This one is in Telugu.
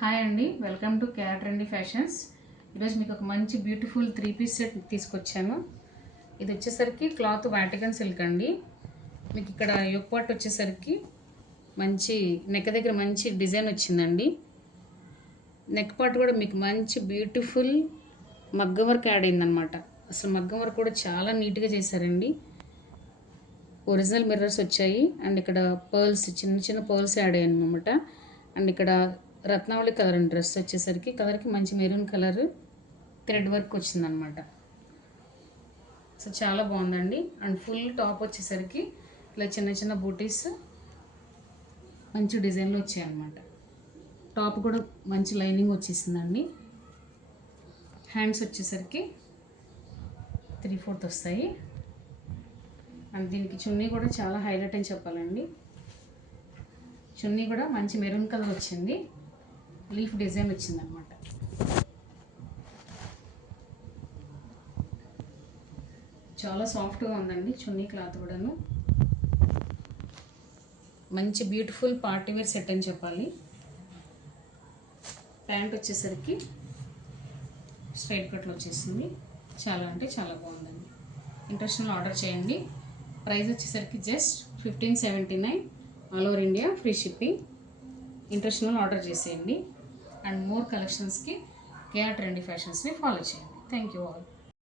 హాయ్ అండి, welcome to KR Trendy Fashions. ఈరోజు మీకు ఒక మంచి బ్యూటిఫుల్ 3 పీస్ సెట్ తీసుకొచ్చాను. ఇది వచ్చేసరికి క్లాత్ వాటికన్ సిల్క్ అండి. మీకు ఇక్కడ యోక్ పార్ట్ వచ్చేసరికి మంచి నెక్ దగ్గర మంచి డిజైన్ వచ్చిందండి. నెక్ పార్ట్ కూడా మీకు మంచి బ్యూటిఫుల్ మగ్గం వర్క్ యాడ్ అయిందనమాట. అసలు మగ్గం వర్క్ కూడా చాలా నీట్గా చేశారండి. ఒరిజినల్ మిర్రర్స్ వచ్చాయి అండ్ ఇక్కడ పర్ల్స్ చిన్న చిన్న పర్ల్స్ యాడ్ అయ్యాయి అనమాట. అండ్ ఇక్కడ రత్నావళి కలర్ అండ్ డ్రెస్ వచ్చేసరికి కలర్కి మంచి మెరూన్ కలర్ థ్రెడ్ వర్క్ వచ్చిందనమాట. సో చాలా బాగుందండి. అండ్ ఫుల్ టాప్ వచ్చేసరికి ఇలా చిన్న చిన్న బూటీస్ మంచి డిజైన్లో వచ్చాయన్నమాట. టాప్ కూడా మంచి లైనింగ్ వచ్చేసిందండి. హ్యాండ్స్ వచ్చేసరికి 3/4 వస్తాయి. అండ్ దీనికి చున్నీ కూడా చాలా హైలైట్ అని చెప్పాలండి. చున్నీ కూడా మంచి మెరూన్ కలర్ వచ్చింది, లీఫ్ డిజైన్ వచ్చిందనమాట. చాలా సాఫ్ట్గా ఉందండి చున్నీ క్లాత్ కూడాను. మంచి బ్యూటిఫుల్ పార్టీ వేర్ సెట్ అని చెప్పాలి. ప్యాంట్ వచ్చేసరికి స్ట్రైట్ కట్లో వచ్చేసింది. చాలా అంటే చాలా బాగుందండి. ఇంట్రెస్ట్ ఉన్న ఆర్డర్ చేయండి. ప్రైస్ వచ్చేసరికి just 1579, all over India free shipping. Interest ఉన్న ఆర్డర్ చేసేయండి. అండ్ మోర్ కలెక్షన్స్కి కేఆర్ ట్రెండీ ఫ్యాషన్స్ని ఫాలో చేయండి. Thank you all.